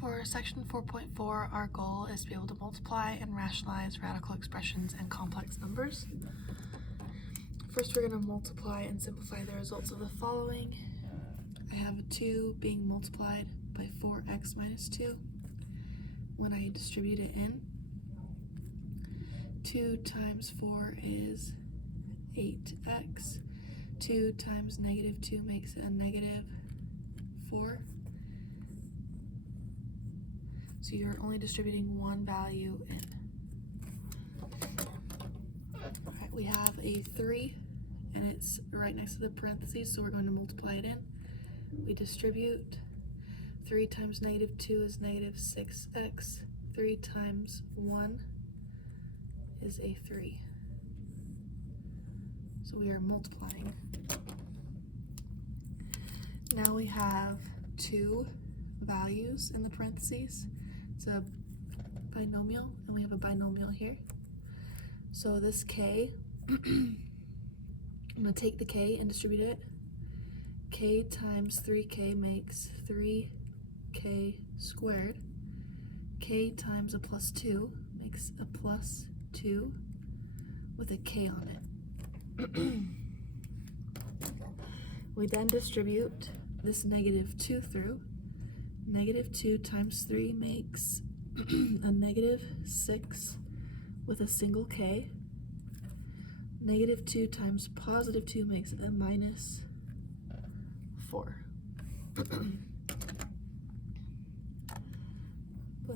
For section 4.4, our goal is to be able to multiply and rationalize radical expressions and complex numbers. First, we're going to multiply and simplify the results of the following. I have a 2 being multiplied by 4x minus 2. When I distribute it in, 2 times 4 is 8x. 2 times negative 2 makes it a negative 4. So you're only distributing one value in. Alright, we have a 3 and it's right next to the parentheses, so we're going to multiply it in. We distribute. 3 times negative 2 is negative 6x. 3 times 1 is a 3. So we are multiplying. Now we have 2 values in the parentheses. It's a binomial, and we have a binomial here. So this k, I'm going to take the k and distribute it. K times 3k makes 3k squared. K times a plus 2 makes a plus 2 with a k on it. We then distribute this negative 2 through. Negative 2 times 3 makes a negative 6 with a single k. Negative 2 times positive 2 makes a minus 4. And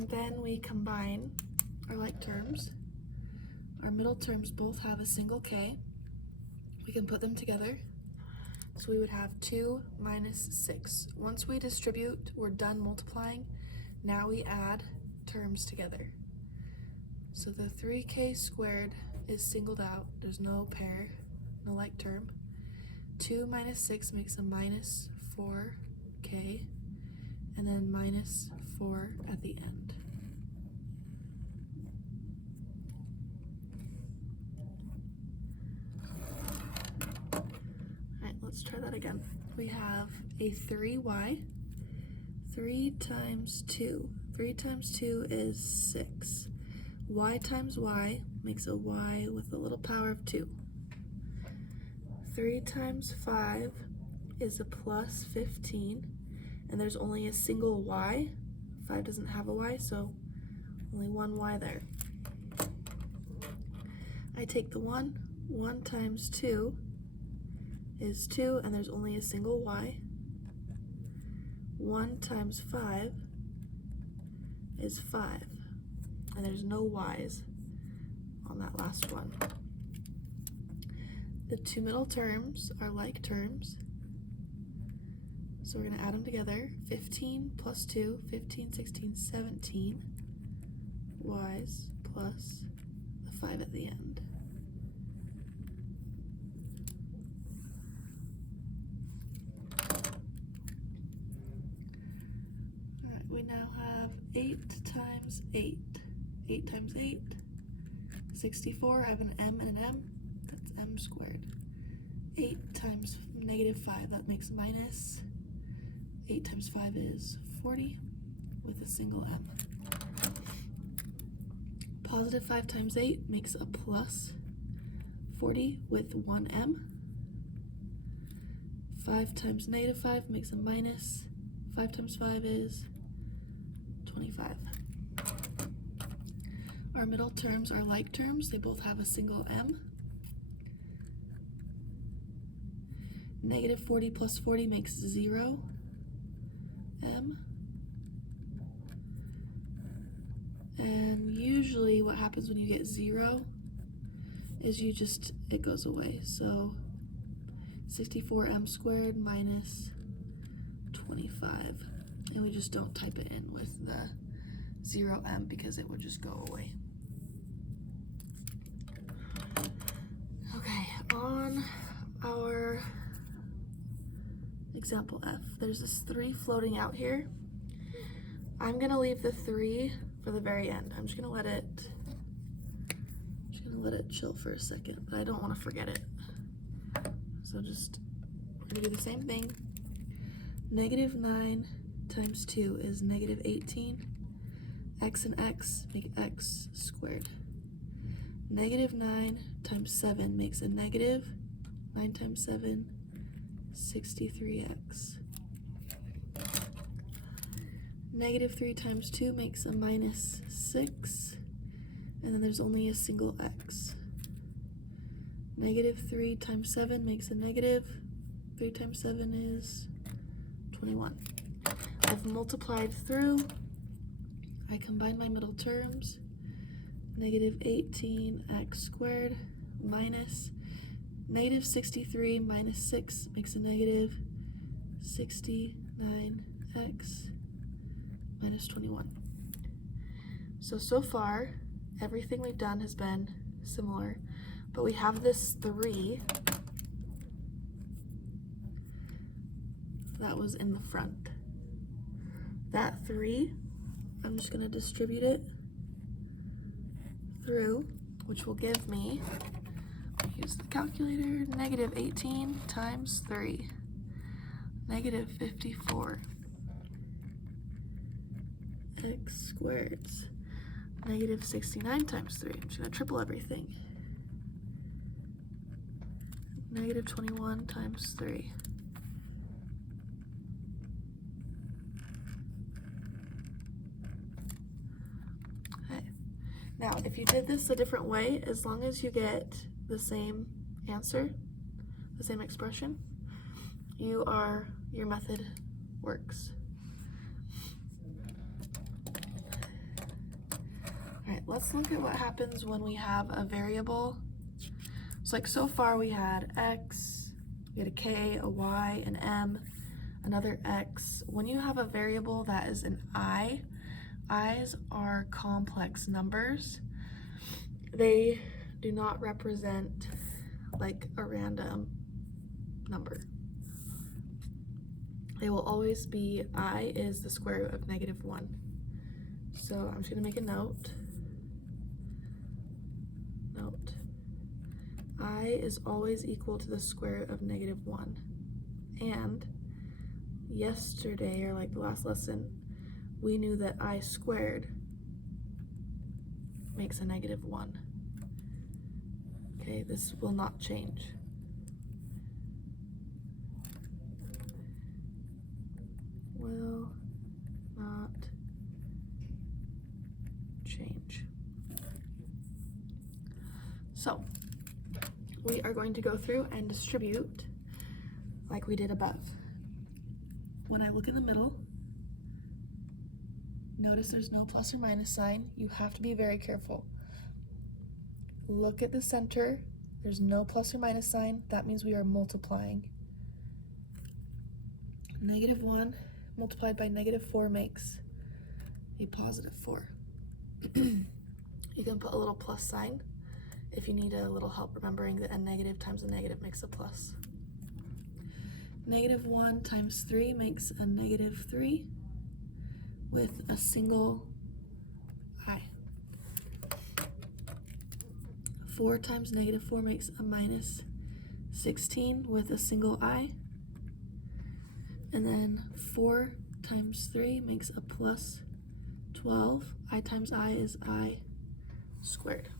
then we combine our like terms. Our middle terms both have a single k. We can put them together. So we would have 2 minus 6. Once we distribute, we're done multiplying. Now we add terms together. So the 3k squared is singled out. There's no pair, no like term. 2 minus 6 makes a minus 4k, and then minus 4 at the end. Let's try that again. We have a 3y. 3 times 2. 3 times 2 is 6. Y times y makes a y with a little power of 2. 3 times 5 is a plus 15, and there's only a single y. 5 doesn't have a y, so only one y there. I take the 1. 1 times 2 is 2, and there's only a single y. 1 times 5 is 5, and there's no y's on that last one. The two middle terms are like terms, so we're going to add them together. 15 plus 2, 15, 16, 17 y's plus the 5 at the end. We now have 8 times 8. 8 times 8, 64. I have an m and an m. That's m squared. 8 times negative 5. That makes minus. 8 times 5 is 40 with a single m. Positive 5 times 8 makes a plus 40 with one m. 5 times negative 5 makes a minus. 5 times 5 is 25. Our middle terms are like terms. They both have a single m. Negative 40 plus 40 makes 0 m. And usually what happens when you get 0 is it goes away. So 64m squared minus 25. And we just don't type it in with the 0m because it would just go away. Okay, on our example F, there's this 3 floating out here. I'm gonna leave the 3 for the very end. I'm just gonna let it chill for a second, but I don't want to forget it. So we're gonna do the same thing. Negative 9 times 2 is negative 18. X and x make x squared. Negative 9 times 7 makes a negative. 9 times 7, 63x. Negative 3 times 2 makes a minus 6. And then there's only a single x. Negative 3 times 7 makes a negative. 3 times 7 is 21. I've multiplied through. I combine my middle terms. Negative 18x squared minus negative 63 minus 6 makes a negative 69x minus 21. So far, everything we've done has been similar, but we have this 3 that was in the front. That 3, I'm just going to distribute it through, which will give me, use the calculator, negative 18 times 3, negative 54 x squared, negative 69 times 3. I'm just going to triple everything. Negative 21 times 3. Now, if you did this a different way, as long as you get the same answer, the same expression, your method works. All right, let's look at what happens when we have a variable. So like so far we had x, we had a k, a y, an m, another x. When you have a variable that is an I, I's are complex numbers. They do not represent like a random number. They will always be I is the square root of negative 1. So I'm just going to make a note. I is always equal to the square root of negative 1. And yesterday, or like the last lesson, we knew that I squared makes a negative 1. Okay, this will not change. Will not change. So, we are going to go through and distribute like we did above. When I look in the middle, notice there's no plus or minus sign. You have to be very careful. Look at the center. There's no plus or minus sign. That means we are multiplying. Negative 1 multiplied by negative 4 makes a positive 4. You can put a little plus sign if you need a little help remembering that a negative times a negative makes a plus. Negative 1 times 3 makes a negative 3 with a single I. 4 times negative 4 makes a minus 16 with a single I. And then 4 times 3 makes a plus 12. I times I is I squared.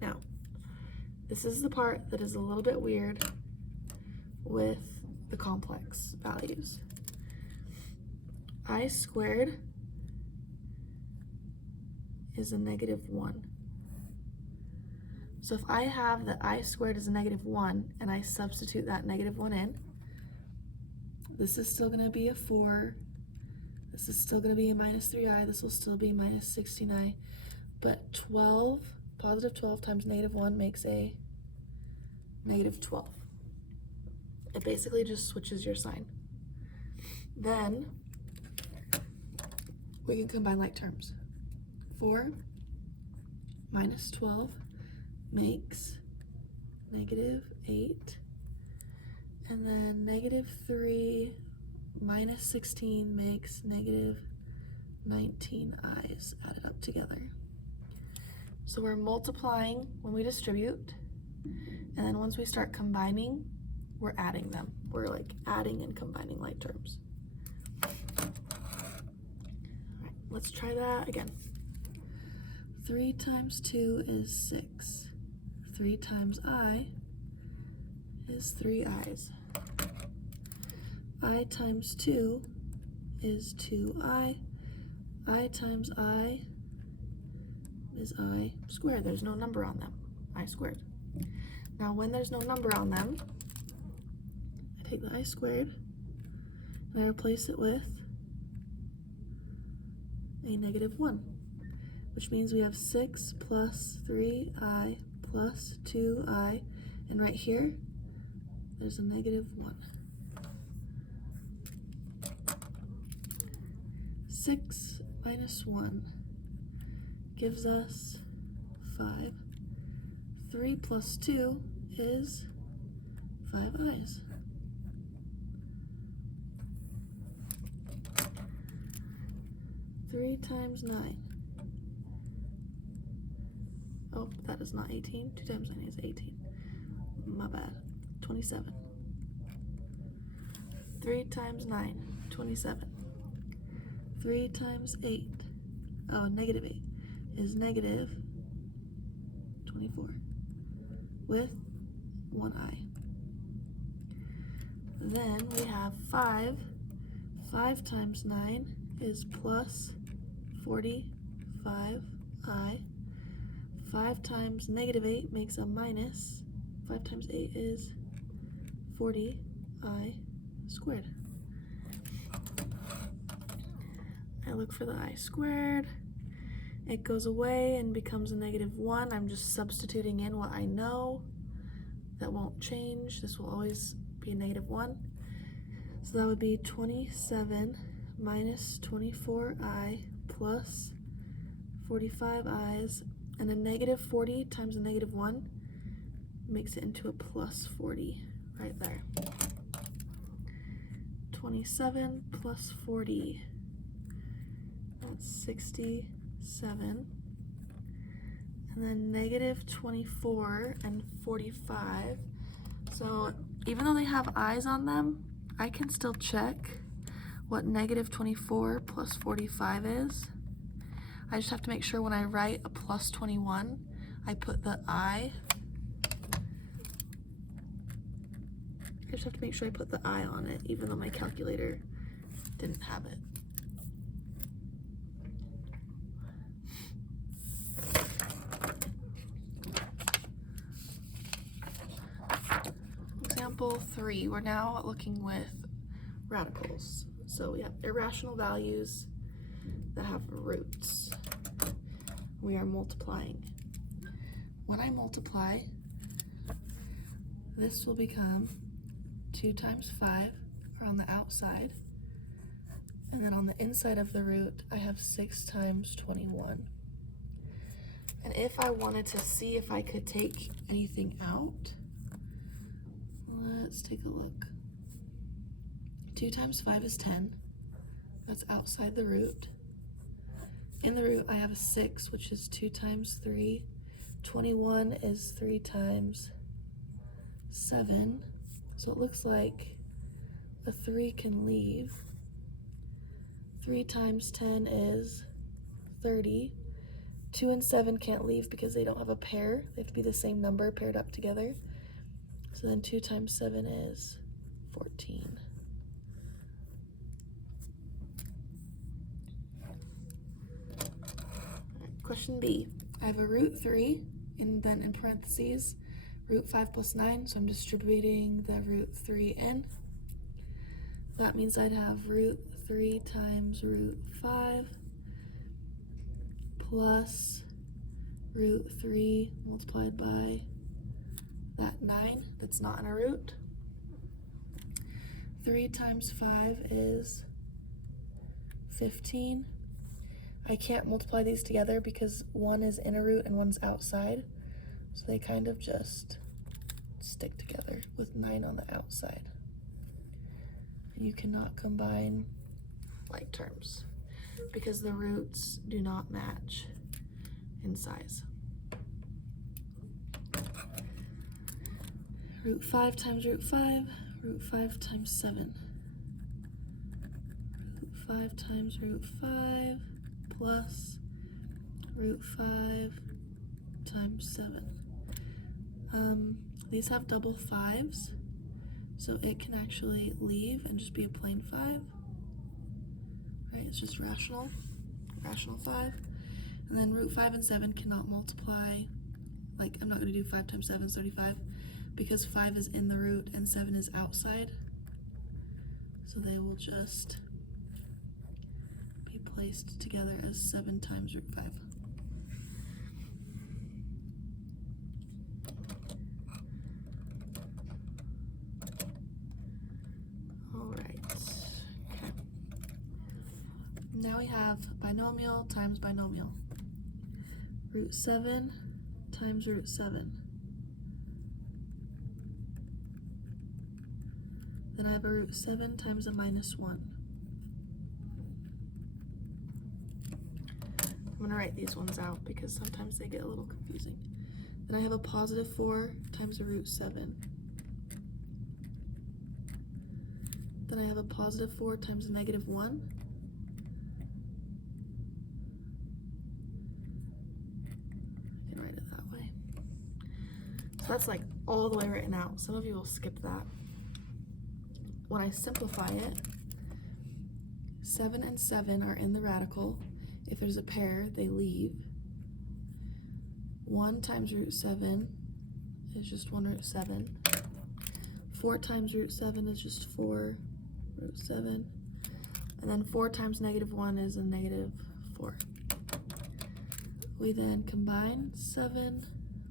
Now, this is the part that is a little bit weird with the complex values. I squared is a negative 1. So if I have that I squared is a negative 1 and I substitute that negative 1 in, this is still going to be a 4. This is still going to be a minus 3i. This will still be minus 16i. But 12, positive 12 times negative 1 makes a negative 12. It basically just switches your sign. Then we can combine like terms. 4 minus 12 makes negative 8. And then negative 3 minus 16 makes negative 19 i's added up together. So we're multiplying when we distribute, and then once we start combining, we're adding them. We're like adding and combining like terms. let's try that again. 3 times 2 is 6. 3 times I is 3 i's. I times 2 is 2i. I times I is I squared. There's no number on them. I squared. Now when there's no number on them, I take the I squared and I replace it with a -1, which means we have 6 plus 3i plus 2i, and right here there's a -1. 6 minus 1 gives us 5. 3 plus 2 is 5 i's. Three times 9. Oh, that is not 18. 2 times 9 is 18. My bad. 27. 3 times 9, 27. 3 times 8, oh, -8, is -24 with 1 I. Then we have 5. 5 times 9 is plus 45i. 5 times -8 makes a minus. 5 times 8 is 40i squared. I look for the I squared. It goes away and becomes a -1. I'm just substituting in what I know. That won't change. This will always be a -1. So that would be 27 minus 24i plus 45 i's, and a -40 times a -1 makes it into a plus 40 right there. 27 plus 40, that's 67, and then -24 and 45. So even though they have i's on them, I can still check what -24 plus 45 is. I just have to make sure when I write a plus 21, I put the I. I just have to make sure I put the I on it, even though my calculator didn't have it. Example 3, we're now looking with radicals. So we have irrational values that have roots. We are multiplying. When I multiply, this will become 2 times 5 are on the outside, and then on the inside of the root I have 6 times 21. And if I wanted to see if I could take anything out, let's take a look. 2 times 5 is 10. That's outside the root. In the root I have a 6, which is 2 times 3. 21 is 3 times 7. So it looks like a 3 can leave. 3 times 10 is 30. 2 and 7 can't leave because they don't have a pair. They have to be the same number paired up together. So then 2 times 7 is 14. Question B, I have a root 3, and then in parentheses, root 5 plus 9, so I'm distributing the root 3 in. That means I'd have root 3 times root 5 plus root 3 multiplied by that 9 that's not in a root. 3 times 5 is 15. I can't multiply these together because one is in a root and one's outside, so they kind of just stick together with 9 on the outside. You cannot combine like terms because the roots do not match in size. Root 5 times root 5, root 5 times 7. Root 5 times root 5 plus root 5 times 7. These have double 5s, so it can actually leave and just be a plain 5. Right, it's just rational 5. And then root 5 and 7 cannot multiply. Like, I'm not going to do 5 times 7 is 35 because 5 is in the root and 7 is outside. So they will just be placed together as 7 times root 5. Now we have binomial times binomial. Root 7 times root 7. Then I have a root 7 times a minus 1. I'm going to write these ones out because sometimes they get a little confusing. Then I have a positive 4 times a root 7. Then I have a positive 4 times a negative 1. So that's like all the way written out. Some of you will skip that. When I simplify it, 7 and 7 are in the radical. If there's a pair, they leave. 1 times root 7 is just 1 root 7. 4 times root 7 is just 4 root 7. And then 4 times negative 1 is a negative 4. We then combine 7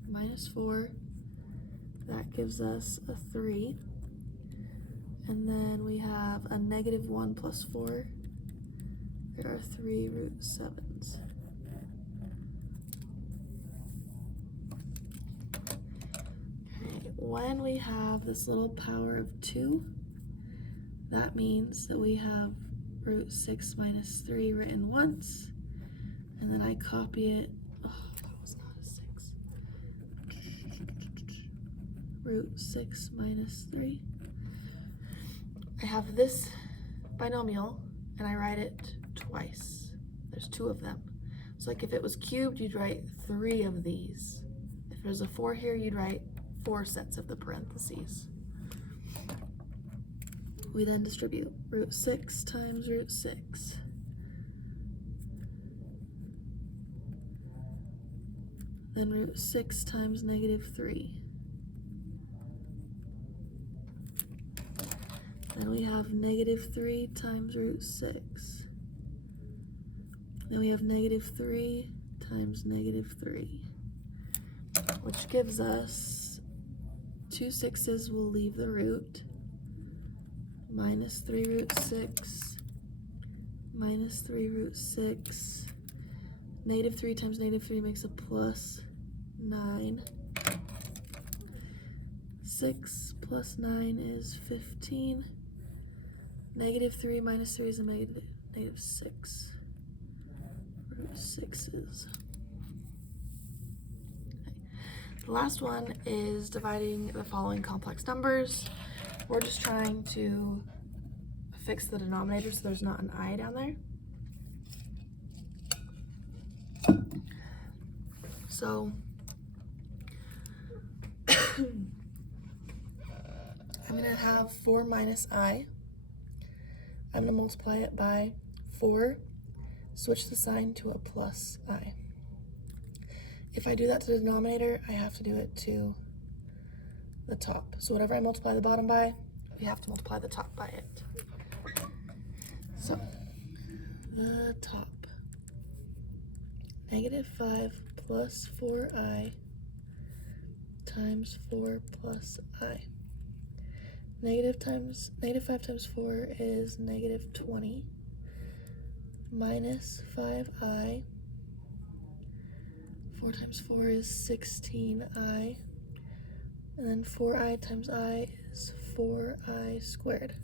minus 4. That gives us a 3. And then we have a negative 1 plus 4. There are 3 root 7s. Okay, when we have this little power of 2, that means that we have root 6 minus 3 written once. And then I copy it. Oh, that was not a 6. Root 6 minus 3. I have this binomial and I write it twice. There's 2 of them. So like if it was cubed, you'd write 3 of these. If there's a 4 here, you'd write 4 sets of the parentheses. We then distribute root 6 times root 6. Then root 6 times negative 3. Then we have negative 3 times root 6. Then we have negative 3 times negative 3, which gives us 2 6's will leave the root, minus 3 root 6, minus 3 root 6. Negative 3 times negative 3 makes a plus 9. 6 plus 9 is 15. Negative 3 minus 3 is a negative 6. Root 6's. Okay. The last one is dividing the following complex numbers. We're just trying to fix the denominator so there's not an I down there. So I'm going to have 4 minus I. I'm going to multiply it by 4, switch the sign to a plus I. If I do that to the denominator, I have to do it to the top. So whatever I multiply the bottom by, we have to multiply the top by it. So the top, negative 5 plus 4I times 4 plus I. Negative 5 times 4 is negative 20, minus 5I. 4 times 4 is 16I, and then 4I times I is 4I squared.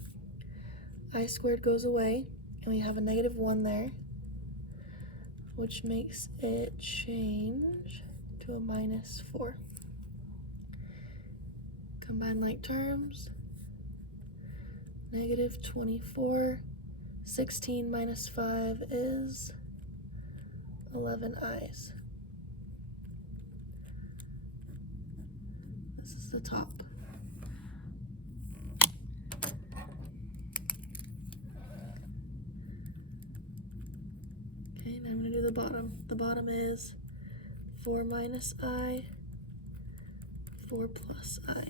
I squared goes away, and we have a negative 1 there, which makes it change to a minus 4. Combine like terms. Negative 24, 16 minus 5 is 11 i's. This is the top. Okay, now I'm going to do the bottom. The bottom is 4 minus I, 4 plus I.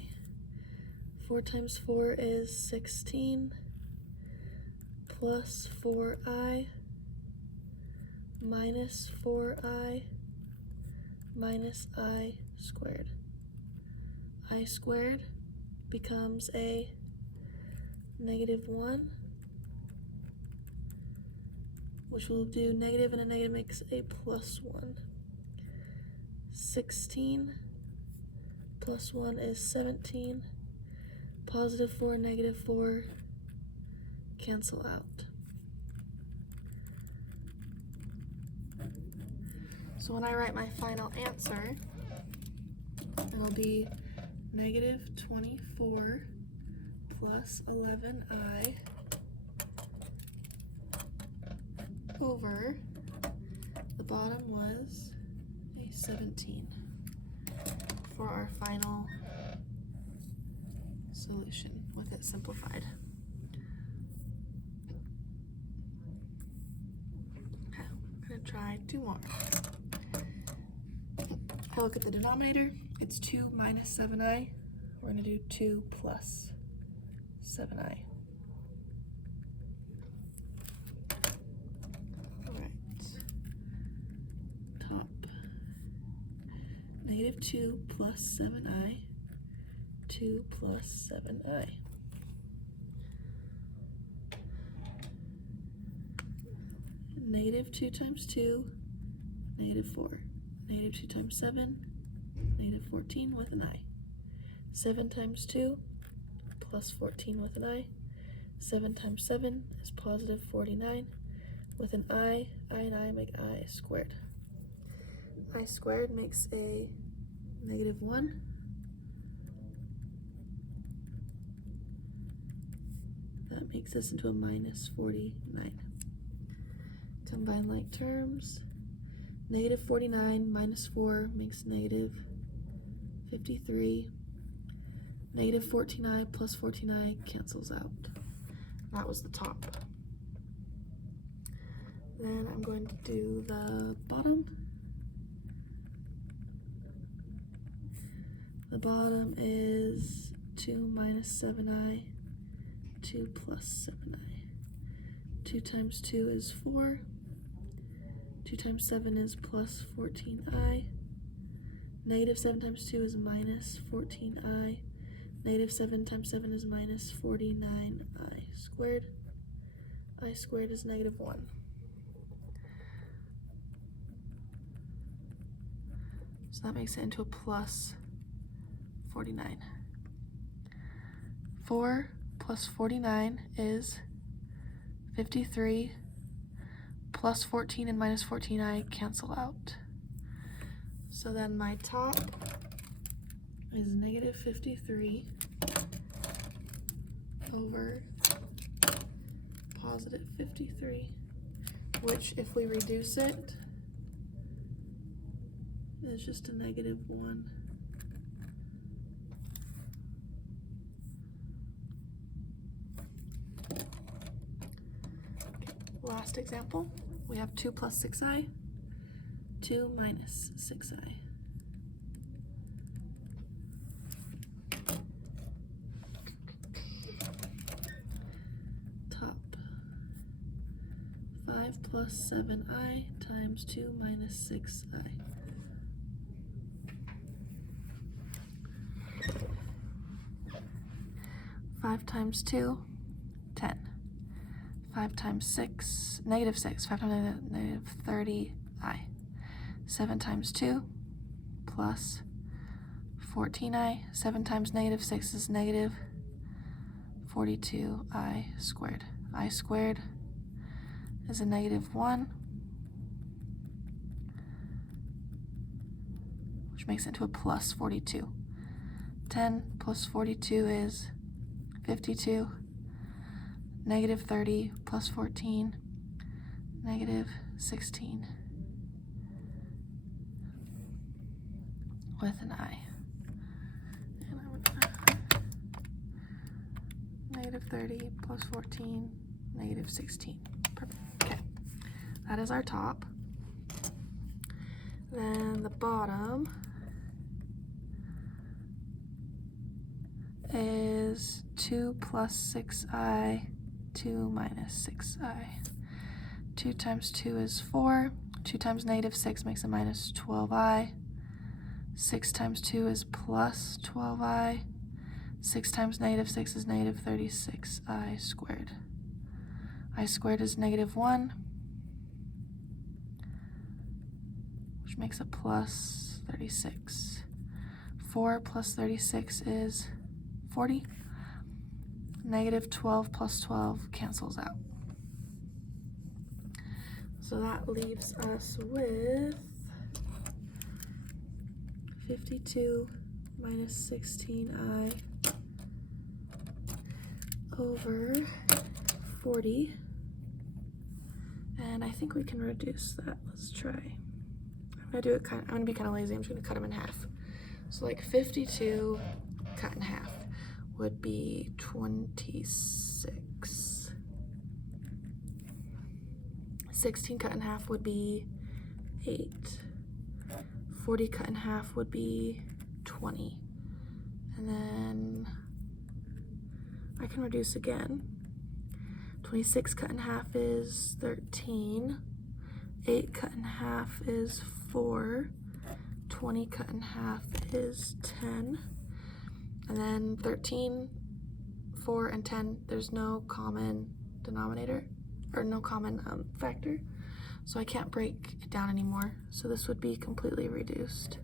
4 times 4 is 16, plus 4i, minus 4i, minus I squared. I squared becomes a -1, which will do negative, and a negative makes a +1. 16 plus 1 is 17. Positive 4, negative 4 cancel out. So when I write my final answer, it'll be -24 plus 11i over, the bottom was a 17 for our final solution with it simplified. Okay, I'm gonna try 2 more. I look at the denominator, it's 2 minus 7i. We're gonna do 2 plus 7i. Top, -2 plus 7i, 2 plus 7i. -2 times 2, -4. -2 times 7, -14 with an I. 7 times 2, plus 14 with an I. 7 times 7 is positive 49 with an I and I make I squared. I squared makes a -1. That makes this into a -49. Combine like terms. -49 minus 4 makes -53. -14i plus 14i cancels out. That was the top. Then I'm going to do the bottom. The bottom is 2 minus 7i, 2 plus 7i. 2 times 2 is 4. 2 times 7 is plus 14i. -7 times 2 is minus 14i. -7 times 7 is minus 49i squared. I squared is -1. So that makes it into a plus 49. 4 plus 49 is 53. Plus 14 and minus 14i cancel out. So then my top is -53 over positive 53, which if we reduce it is just a -1. Last example, we have 2 plus 6i, 2 minus 6i. Top, 5 plus 7i times 2 minus 6i. Five times 2, 10. 5 times 6, -6. 5 times -30i. 7 times 2 plus 14i. 7 times -6 is -42i squared. I squared is a -1, which makes it into a plus 42. 10 plus 42 is 52. -30 plus 14, -16. with an I. And I'm gonna -30 plus 14, -16. Perfect. Okay, that is our top. Then the bottom is 2 plus 6i, 2 minus 6i. 2 times 2 is 4. 2 times -6 makes a minus 12i. 6 times 2 is plus 12i. 6 times -6 is -36i squared. I squared is -1, which makes a plus 36. 4 plus 36 is 40. -12 plus 12 cancels out. So that leaves us with 52 minus 16i over 40. And I think we can reduce that. Let's try. I'm gonna be kind of lazy. I'm just gonna cut them in half. So like 52 cut in half would be 26. 16 cut in half would be 8. 40 cut in half would be 20. And then I can reduce again. 26 cut in half is 13. 8 cut in half is 4. 20 cut in half is 10. And then 13, 4, and 10, there's no common denominator, or no common factor. So I can't break it down anymore. So this would be completely reduced.